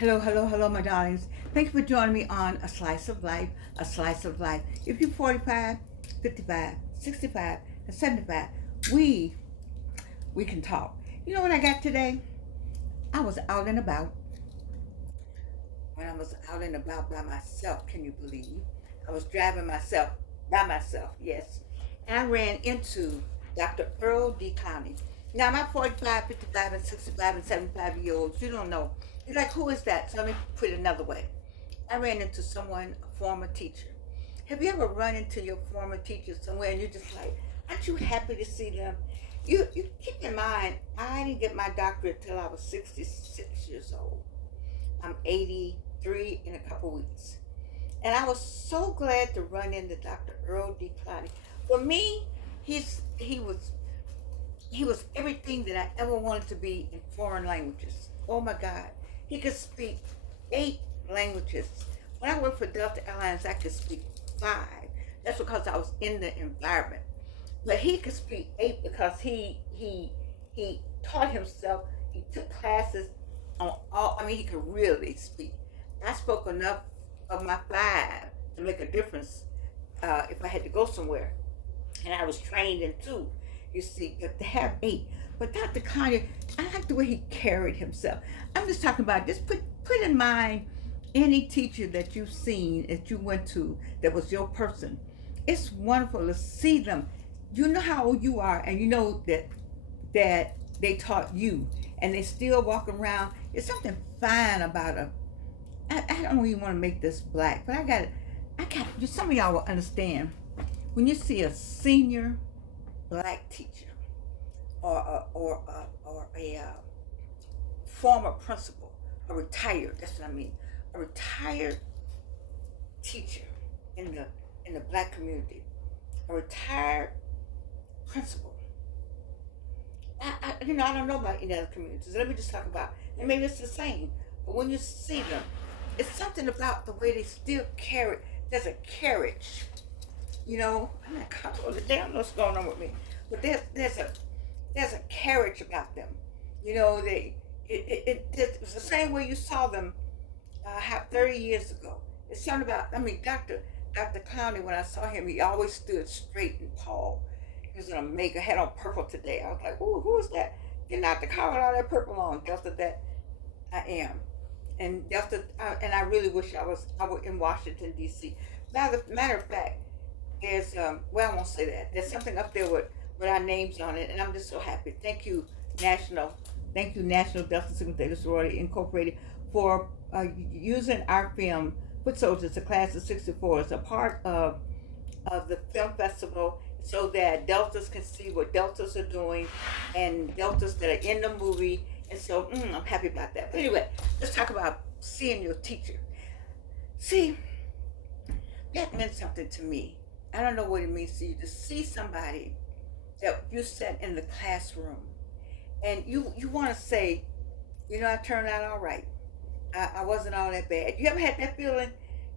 Hello, hello, hello, my darlings. Thank you for joining me on A Slice of Life, A Slice of Life. If you're 45, 55, 65, and 75, we we can talk. You know what I got today? I was out and about. When I was out and about by myself, can you believe? I was driving myself by myself, yes. And I ran into Dr. Earl D. Clowney. Now, my 45, 55, and 65, and 75-year-olds, you don't know. You're like, who is that? So let me put it another way. I ran into someone, a former teacher. Have you ever run into your former teacher somewhere and you're just like, aren't you happy to see them? You keep in mind, I didn't get my doctorate till I was 66 years old. I'm 83 in a couple weeks. And I was so glad to run into Dr. Earl D. Clowney. For me, he was everything that I ever wanted to be in foreign languages. Oh my God. He could speak 8 languages. When I worked for Delta Airlines, I could speak 5. That's because I was in the environment. But he could speak 8 because he taught himself. He took classes on all. I mean, he could really speak. I spoke enough of my 5 to make a difference if I had to go somewhere, and I was trained in 2. You see, but to have 8. But Dr. Kanye, I like the way he carried himself. I'm just talking about, just put in mind any teacher that you've seen, that you went to, that was your person. It's wonderful to see them. You know how old you are, and you know that they taught you, and they still walk around. It's something fine about them. I don't even want to make this black, but I got. Some of y'all will understand when you see a senior black teacher or a former principal, a retired. That's what I mean. A retired teacher in the black community, a retired principal. I don't know about any other communities. Let me just talk about, and maybe it's the same. But when you see them, it's something about the way they still carry. There's a carriage. I'm not comfortable today. I don't know what's going on with me, but there's a carriage about them. It was the same way you saw them 30 years ago. It's something about. I mean, Dr. Clowney. When I saw him, he always stood straight and tall. He was gonna make a head on purple today. I was like, "Ooh, who is that? Getting out the car with all that purple on?" Delta, that I am, and Delta, and I really wish I were in Washington D.C. Matter of fact, there's well, I won't say that. There's something up there with our names on it, and I'm just so happy. National, thank you, National Delta Sigma Theta Sorority Incorporated, for using our film Foot Soldiers, a class of '64, as a part of the film festival, so that Deltas can see what Deltas are doing and Deltas that are in the movie. And so I'm happy about that. But anyway, let's talk about seeing your teacher. See, that meant something to me. I don't know what it means to you to see somebody that you sat in the classroom and you want to say, I turned out all right. I wasn't all that bad. You ever had that feeling?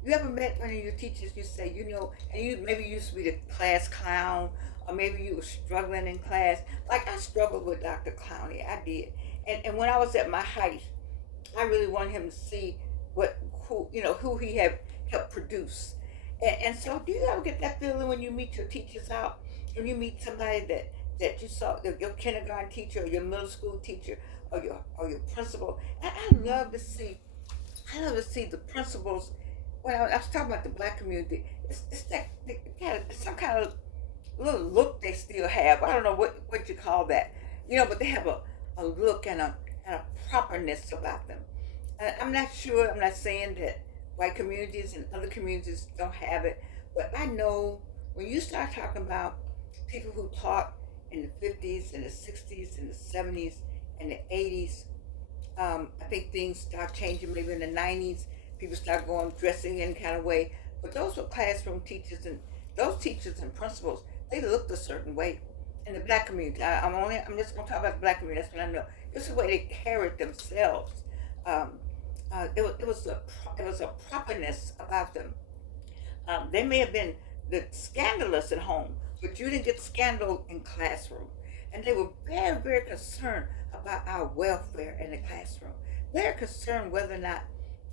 You ever met one of your teachers, you say, and you maybe you used to be the class clown, or maybe you were struggling in class. Like I struggled with Dr. Clowney, I did. And when I was at my height, I really wanted him to see who he had helped produce. And so, do you ever get that feeling when you meet your teachers out, when you meet somebody that you saw, your kindergarten teacher or your middle school teacher or your principal? And I love to see the principals. When I was talking about the black community, it's like they got some kind of little look they still have. I don't know what you call that, but they have a look and a properness about them. And I'm not sure. I'm not saying that white communities and other communities don't have it, but I know when you start talking about people who taught in the 50s and the 60s and the 70s and the 80s, I think things start changing maybe in the 90s. People start going dressing in kind of way. But those were classroom teachers, and those teachers and principals, they looked a certain way. In the black community, I'm just gonna talk about the black community. That's what I know. This is the way they carried themselves. Um, it was a properness about them. They may have been the scandalous at home, but you didn't get scandal in classroom. And they were very, very concerned about our welfare in the classroom. Very concerned whether or not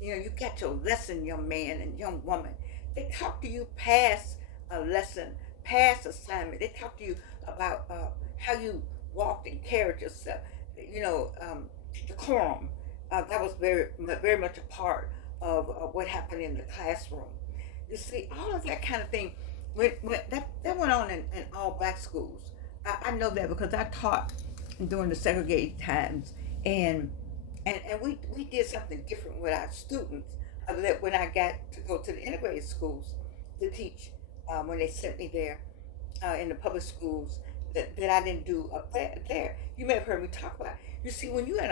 You know, you got your lesson, young man and young woman. They talk to you past a lesson, past assignment. They talk to you about how you walked and carried yourself. You know, decorum. That was very much a part of what happened in the classroom. You see, all of that kind of thing. That went on in all black schools. I know that because I taught during the segregated times, and we did something different with our students. That when I got to go to the integrated schools to teach, when they sent me there in the public schools, that I didn't do up there. You may have heard me talk about. You see, when you're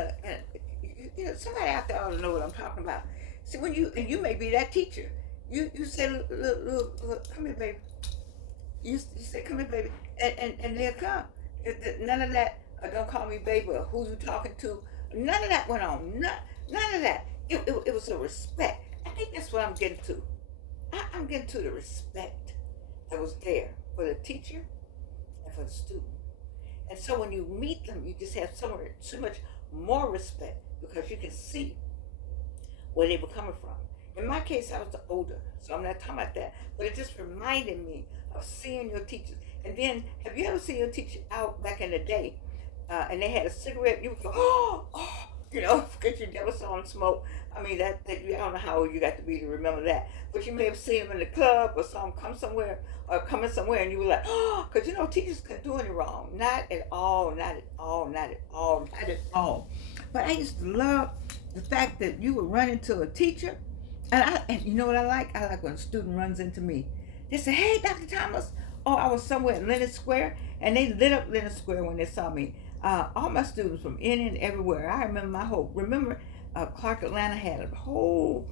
you know, somebody out there ought to know what I'm talking about. See, when you may be that teacher. You say, look, come here, baby. You say, come here, baby, and they'll come. None of that. Don't call me baby or who you talking to. None of that went on. None of that. It was a respect. I think that's what I'm getting to. I'm getting to the respect that was there for the teacher and for the student. And so when you meet them, you just have so much more respect because you can see where they were coming from. In my case, I was the older, so I'm not talking about that. But it just reminded me of seeing your teachers. And then, have you ever seen your teacher out back in the day, and they had a cigarette? You would go, you know, because you never saw them smoke. I mean, I don't know how old you got to be to remember that. But you may have seen them in the club or saw them come somewhere or coming somewhere, and you were like, because you know, teachers couldn't do any wrong. Not at all, not at all, not at all, not at all. But I used to love the fact that you would run into a teacher. And you know what I like? I like when a student runs into me. They say, hey, Dr. Thomas. Oh, I was somewhere in Leonard Square, and they lit up Leonard Square when they saw me. All my students from in and everywhere. I remember Clark Atlanta had a whole,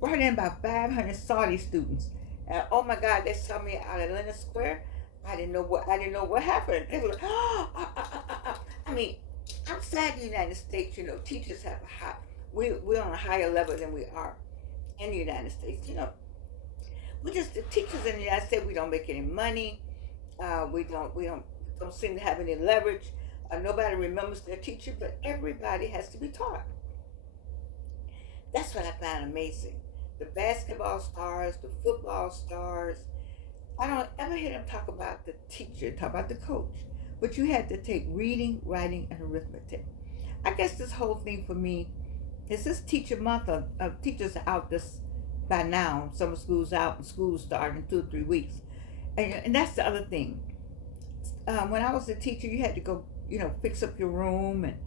brought in about 500 Saudi students. And oh my God, they saw me out at Leonard Square. I didn't know what happened. They were like, I mean, outside the United States, you know, teachers have we're on a higher level than we are in the United States. You know, the teachers in the United States, we don't make any money. We don't seem to have any leverage. Nobody remembers their teacher, but everybody has to be taught. That's what I find amazing. The basketball stars, the football stars. I don't ever hear them talk about the teacher, talk about the coach. But you had to take reading, writing, and arithmetic. I guess this whole thing for me is this teacher month of teachers are out this by now. Summer school's out and school's starting in 2 or 3 weeks. And that's the other thing. When I was a teacher, you had to go, you know, fix up your room, and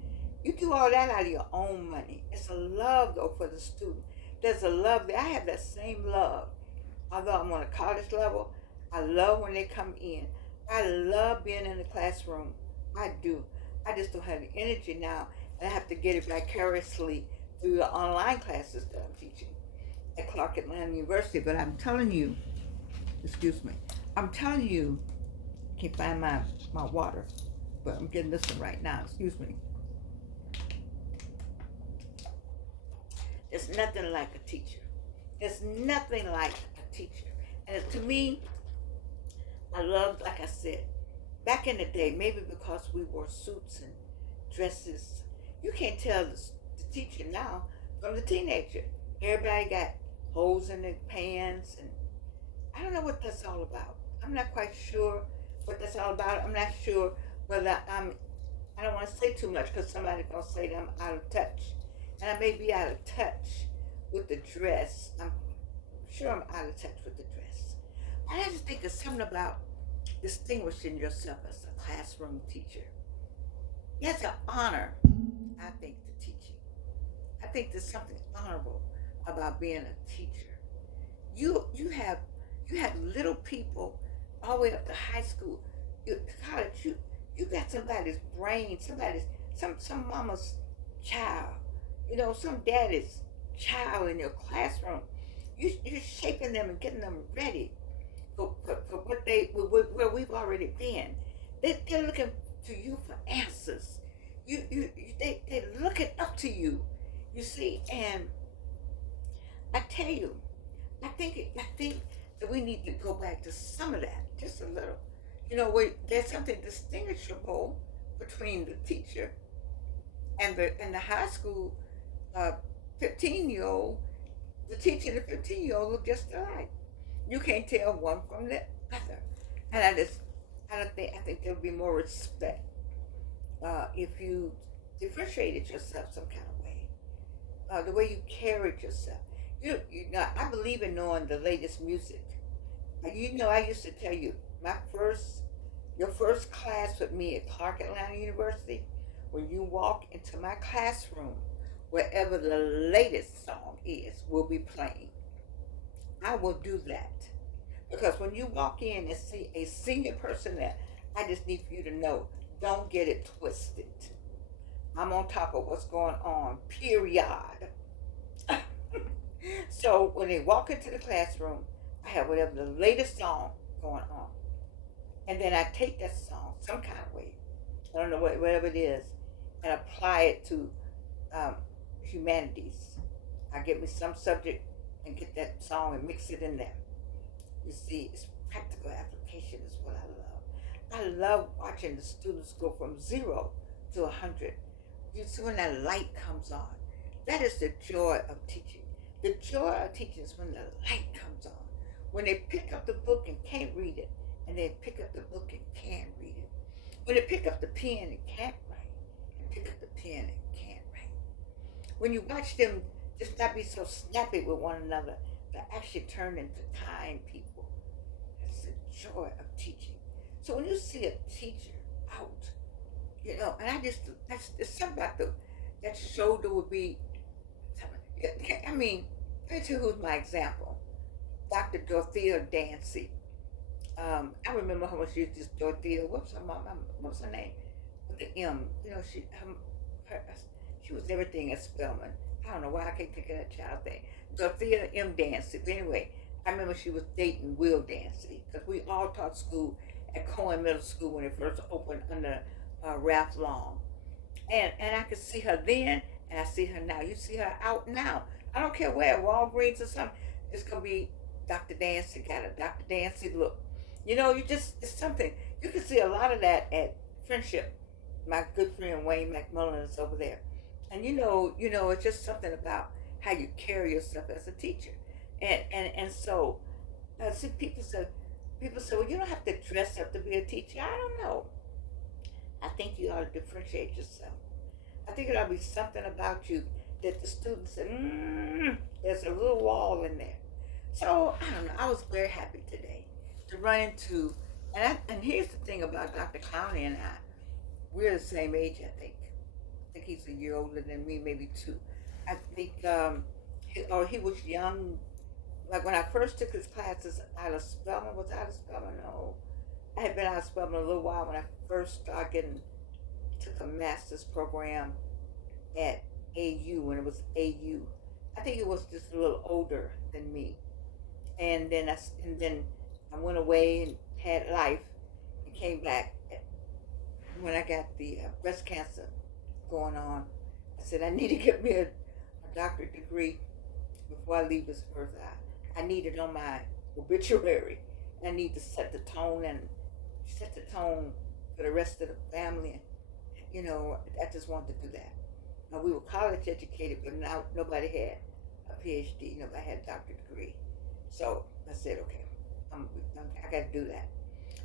you do all that out of your own money. It's a love though for the student. There's a love there. I have that same love. Although I'm on a college level, I love when they come in. I love being in the classroom. I do. I just don't have the energy now, and I have to get it vicariously through the online classes that I'm teaching at Clark Atlanta University. But I'm telling you, excuse me, I'm telling you, I can't find my water, but I'm getting this one right now. Excuse me. There's nothing like a teacher. There's nothing like a teacher. And to me, I love, like I said, back in the day, maybe because we wore suits and dresses, you can't tell the teacher now from the teenager. Everybody got holes in their pants, and I don't know what that's all about. I'm not quite sure what that's all about. I'm not sure whether I don't want to say too much because somebody's going to say that I'm out of touch. And I may be out of touch with the dress. I'm sure I'm out of touch with the dress. I just think there's something about distinguishing yourself as a classroom teacher. It's an honor, I think, to teaching. I think there's something honorable about being a teacher. You have little people all the way up to high school, college. You got somebody's brain, some mama's child, you know, some daddy's child in your classroom. You're shaping them and getting them ready for where we've already been. They're looking to you for answers. They're looking up to you. You see, and I tell you, I think that we need to go back to some of that, just a little. You know, there's something distinguishable between the teacher and the high school 15-year-old The teacher and the 15-year-old look just alike. You can't tell one from the other. And I think there'll be more respect if you differentiated yourself some kind of way. The way you carried yourself. You know, I believe in knowing the latest music. You know, I used to tell you your first class with me at Clark Atlanta University, when you walk into my classroom, wherever the latest song is, will be playing. I will do that because when you walk in and see a senior person there, I just need for you to know, don't get it twisted. I'm on top of what's going on. Period. So when they walk into the classroom, I have whatever the latest song going on. And then I take that song some kind of way, I don't know whatever it is, and apply it to um, humanities. I get me some subject and get that song and mix it in there. You see, it's practical application is what I love. I love watching the students go from 0 to 100. You see when that light comes on. That is the joy of teaching. The joy of teaching is when the light comes on. When they pick up the book and can't read it, and they pick up the book and can read it. When they pick up the pen and can't write, and pick up the pen and can't write. When you watch them just not be so snappy with one another, but actually turn into kind people. That's the joy of teaching. So when you see a teacher out, you know, and there's something about that shoulder would be, I mean, let me tell you who's my example. Dr. Dorothea Dancy. I remember how much she used this Dorothea. What's her name? With the M. You know, her, she was everything at Spelman. I don't know why I can't think of that child thing. Dorothea M. Dancy. But anyway, I remember she was dating Will Dancy because we all taught school at Cohen Middle School when it first opened under Ralph Long. And I could see her then, and I see her now. You see her out now. I don't care where, Walgreens or something. It's gonna be Dr. Dancy got a Dr. Dancy look. You know, it's something. You can see a lot of that at Friendship. My good friend Wayne McMullen is over there. And it's just something about how you carry yourself as a teacher. And so, see, people say, well, you don't have to dress up to be a teacher. I don't know. I think you ought to differentiate yourself. I think it ought to be something about you that the students say, there's a little wall in there. So, I don't know. I was very happy today to run into, and here's the thing about Dr. Clowney and I. We're the same age, I think. I think he's a year older than me, maybe two. I think he was young. Like when I first took his classes out of Spelman, No. I had been out of Spelman a little while when I first took a master's program at AU when it was AU. I think he was just a little older than me. And then I went away and had life and came back. When I got the breast cancer going on, I said I need to get me a doctorate degree before I leave this earth. I need it on my obituary. I need to set the tone for the rest of the family. I just wanted to do that. Now, we were college educated, but now nobody had a PhD. Nobody had a doctorate degree. So I said, okay, I got to do that.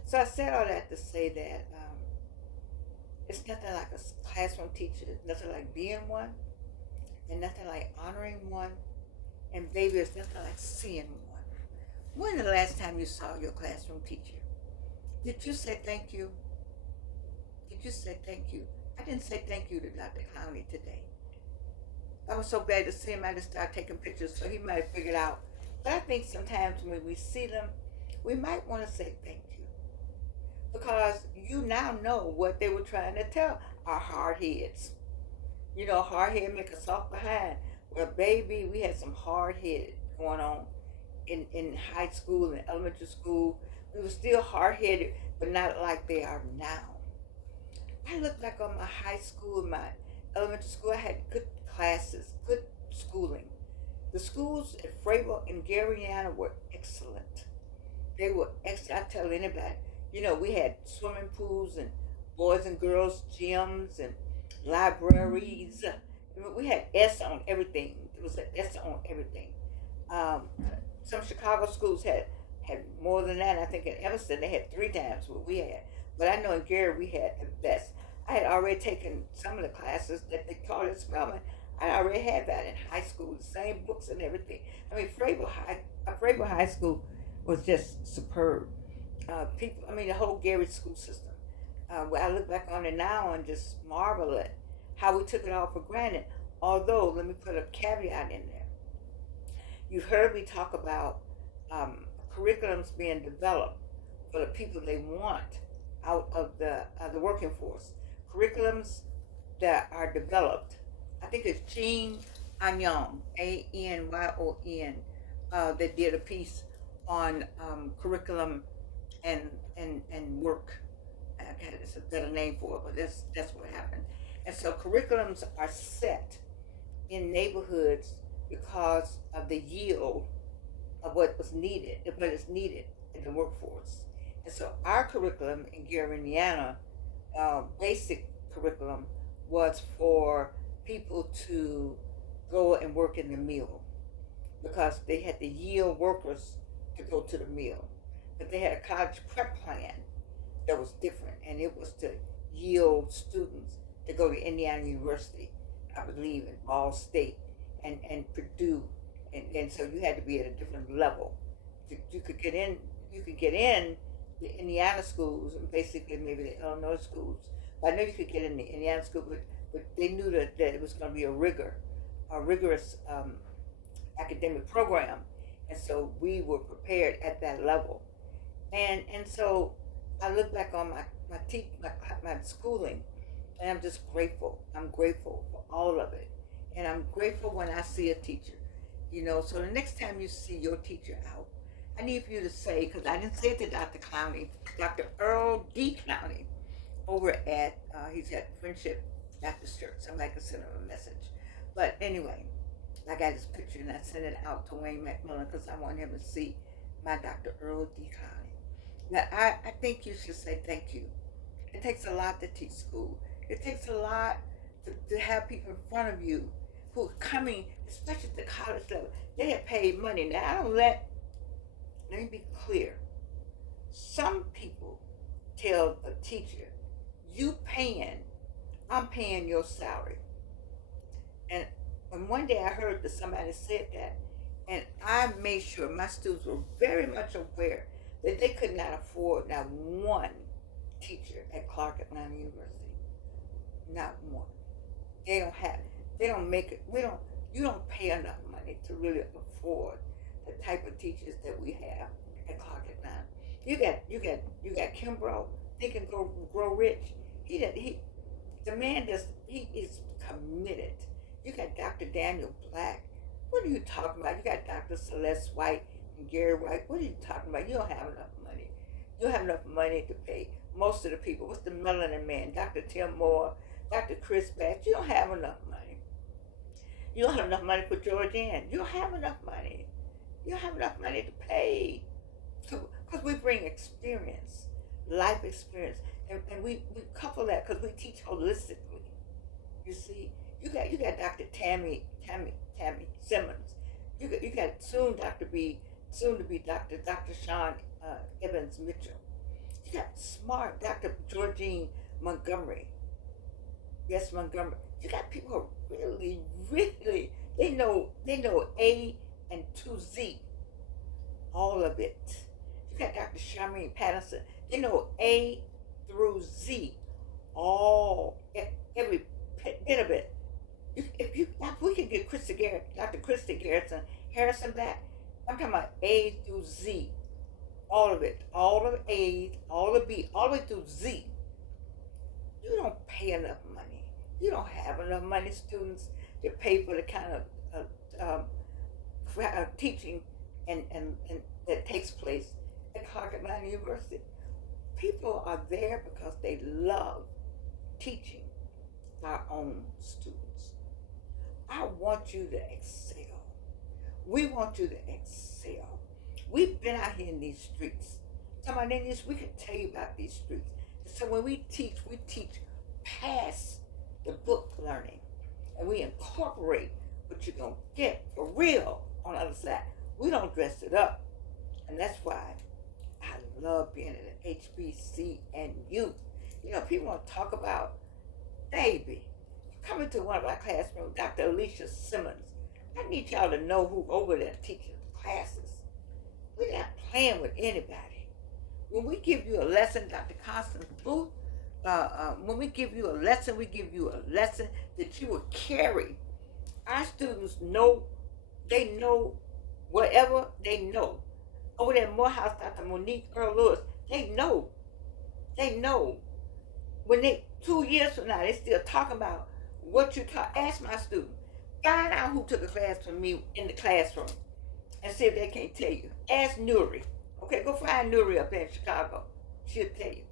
So I said all that to say that it's nothing like a classroom teacher. It's nothing like being one, and nothing like honoring one. And baby, it's nothing like seeing one. When the last time you saw your classroom teacher? Did you say thank you? Did you say thank you? I didn't say thank you to Dr. Clowney today. I was so bad to see him, I just started taking pictures, so he might have figured out. But I think sometimes when we see them, we might want to say thank you. Because you now know what they were trying to tell our hard heads. Hard head make a soft behind. Well, baby, we had some hard headed going on in high school and elementary school. We were still hard headed, but not like they are now. I look back on my high school and my elementary school. I had good classes, good schooling. The schools at Frayville and Gariana were excellent. They were excellent. I tell anybody, we had swimming pools and boys and girls gyms and libraries. We had S on everything. It was an S on everything. Um, some Chicago schools had more than that. I think in Evanston they had 3 times what we had. But I know in Gary we had the best. I had already taken some of the classes that they taught at Spelman. I already had that in high school, the same books and everything. I mean, Frable High School was just superb. The whole Gary school system. Where I look back on it now and just marvel at how we took it all for granted. Although, let me put a caveat in there. You've heard me talk about curriculums being developed for the people they want out of the working force. Curriculums that are developed. I think it's Jean Agnon, Anyon, that did a piece on curriculum and work. Okay, there's a better name for it, but that's what happened. And so curriculums are set in neighborhoods because of the yield of what is needed in the workforce. And so our curriculum in Gary, Indiana, basic curriculum, was for people to go and work in the mill because they had to yield workers to go to the mill. But they had a college prep plan that was different, and it was to yield students to go to Indiana University, I believe, in Ball State and Purdue, and so you had to be at a different level. You could get in. You could get in the Indiana schools and basically maybe the Illinois schools. But I know you could get in the Indiana school, but they knew that it was going to be a rigorous academic program, and so we were prepared at that level. And so I look back on my schooling, and I'm just grateful. I'm grateful for all of it, and I'm grateful when I see a teacher. So the next time you see your teacher out, I need for you to say, because I didn't say it to Dr. Clowney, Dr. Earl D. Clowney, over at he's at Friendship Baptist Church. Somebody can send him a message. But anyway, I got his picture and I sent it out to Wayne McMillan because I want him to see my Dr. Earl D. Clowney. Now, I think you should say thank you. It takes a lot to teach school. It takes a lot to have people in front of you who are coming, especially at the college level. They have paid money. Now, let me be clear. Some people tell a teacher, I'm paying your salary. And one day I heard that somebody said that, and I made sure my students were very much aware that they could not afford not one teacher at Clark Atlanta University. Not one. They don't make it, you don't pay enough money to really afford the type of teachers that we have at Clark Atlanta. You got Kimbrough, Think and Grow Rich. He is committed. You got Dr. Daniel Black. What are you talking about? You got Dr. Celeste White and Gary White. What are you talking about? You don't have enough money. You don't have enough money to pay most of the people. What's the melanin man? Dr. Tim Moore, Dr. Chris Batch. You don't have enough money. You don't have enough money for Georgianne. You don't have enough money. You don't have enough money to pay. Because we bring experience, life experience. And we couple that because we teach holistically. You see, you got Dr. Tammy Simmons. You got soon to be Dr. Sean Evans Mitchell. You got smart Dr. Georgine Montgomery. Yes, Montgomery. You got people who really, really they know A and to Z, all of it. You got Dr. Charmaine Patterson. They know A through Z, every bit of it. If we could get Dr. Christy Harrison back, I'm talking about A through Z, all of it, all of A, all of B, all the way through Z. You don't pay enough money. You don't have enough money, students, to pay for the kind of teaching and that takes place at Clark Atlanta University. People are there because they love teaching our own students. I want you to excel. We want you to excel. We've been out here in these streets. We can tell you about these streets. So when we teach past the book learning, and we incorporate what you're going to get for real on the other side. We don't dress it up. And that's why I love being at an HBCNU. You know, people want to talk about, baby, coming to one of our classrooms, Dr. Alicia Simmons. I need y'all to know who over there teaching classes. We're not playing with anybody. When we give you a lesson, Dr. Constance Booth, when we give you a lesson, we give you a lesson that you will carry. Our students know, they know whatever they know. Over there at Morehouse, Dr. Monique Earl Lewis, they know. They know. When they 2 years from now, they still talking about what you taught. Ask my student. Find out who took a class from me in the classroom and see if they can't tell you. Ask Nuri. Okay, go find Nuri up there in Chicago. She'll tell you.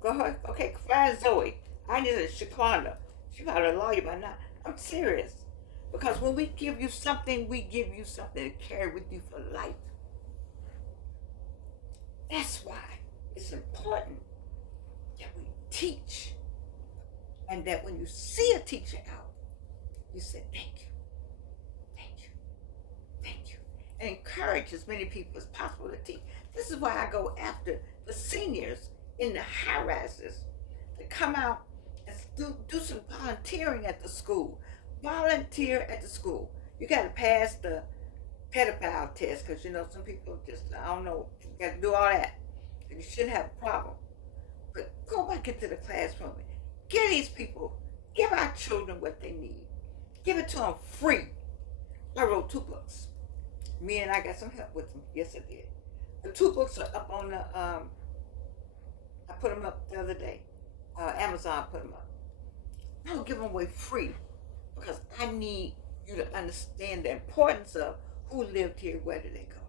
Go ahead. Okay, find Zoe. I need a Shaquanda. She probably a lawyer by now. I'm serious. Because when we give you something, we give you something to carry with you for life. That's why it's important that we teach. And that when you see a teacher out, you say, thank you, thank you, thank you. And encourage as many people as possible to teach. This is why I go after the seniors in the high rises to come out and do some volunteering at the school. Volunteer at the school. You got to pass the pedophile test because, you know, some people just, I don't know, you got to do all that. And you shouldn't have a problem. But go back into the classroom. Give these people, give our children what they need. Give it to them free. I wrote 2 books. Me and I got some help with them. Yes, I did. The 2 books are up on the, I put them up the other day. Amazon put them up. I will give them away free because I need you to understand the importance of who lived here, where did they go.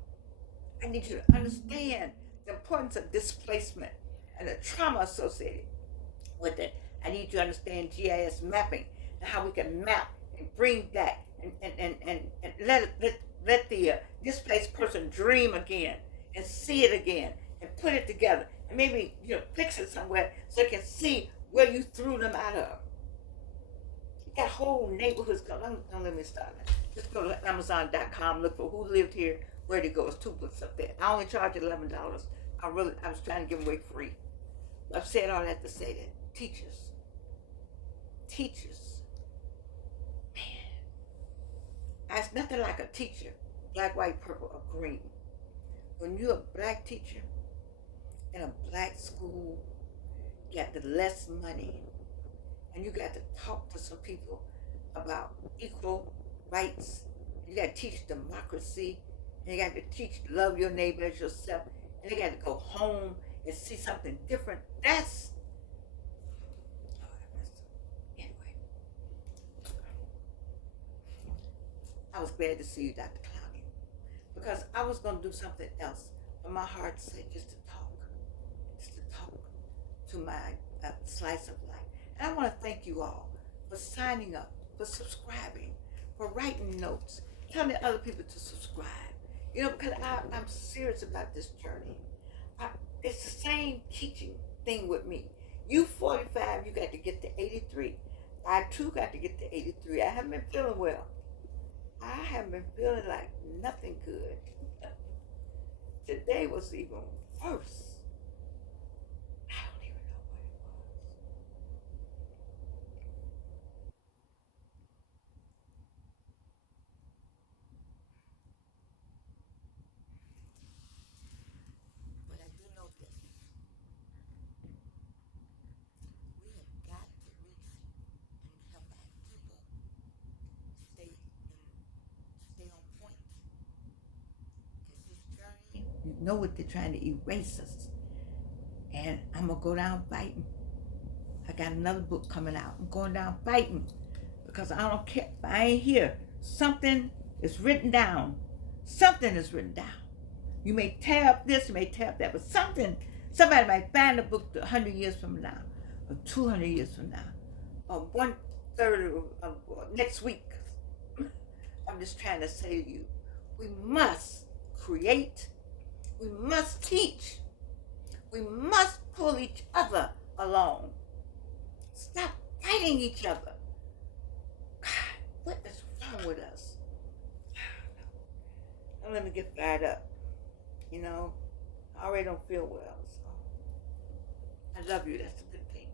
I need you to understand the importance of displacement and the trauma associated with it. I need you to understand GIS mapping and how we can map and bring back and let the displaced person dream again and see it again and put it together and maybe, you know, fix it somewhere so they can see where you threw them out of. You got whole neighborhoods going. Don't let me start that. Just go to Amazon.com, look for who lived here, where to go. It's 2 books up there. I only charge $11. I was trying to give them away free. I've said all that to say that teachers, man, it's nothing like a teacher, black, white, purple, or green. When you're a black teacher in a black school, you got the less money, and you got to talk to some people about equal rights. You got to teach democracy, and you got to teach love your neighbor as yourself, and you got to go home and see something different. That's anyway. I was glad to see you, Dr. Clowney, because I was going to do something else, but my heart said just to talk to my slice of life. And I want to thank you all for signing up, for subscribing, for writing notes, telling other people to subscribe. You know, because I'm serious about this journey. It's the same teaching thing with me. You 45, you got to get to 83. I too got to get to 83. I haven't been feeling well. I haven't been feeling like nothing good. Today was even worse. I don't even know what it was. But I do know this. We have got to reach and help our people stay on point. Because this journey, you know what they're trying to erase us. And I'm going to go down fighting. I got another book coming out. I'm going down fighting because I don't care. I ain't here. Something is written down. Something is written down. You may tear up this, you may tear up that, but somebody might find a book 100 years from now, or 200 years from now, or 1/3 of next week. I'm just trying to say to you, we must create, we must teach, we must pull each other along. Stop fighting each other. God, what is wrong with us? Don't let me get fired up. You know, I already don't feel well. So I love you. That's a good thing.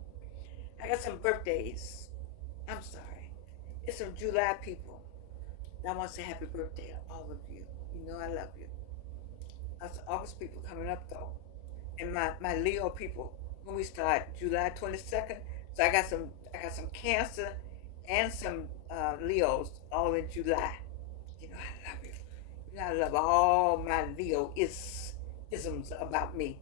I got some birthdays. I'm sorry. It's some July people. I want to say happy birthday to all of you. You know I love you. That's August people coming up though. And my Leo people when we start July 22nd. So I got some Cancer and some Leos all in July. You know I love you. You know I love all my Leo isms about me.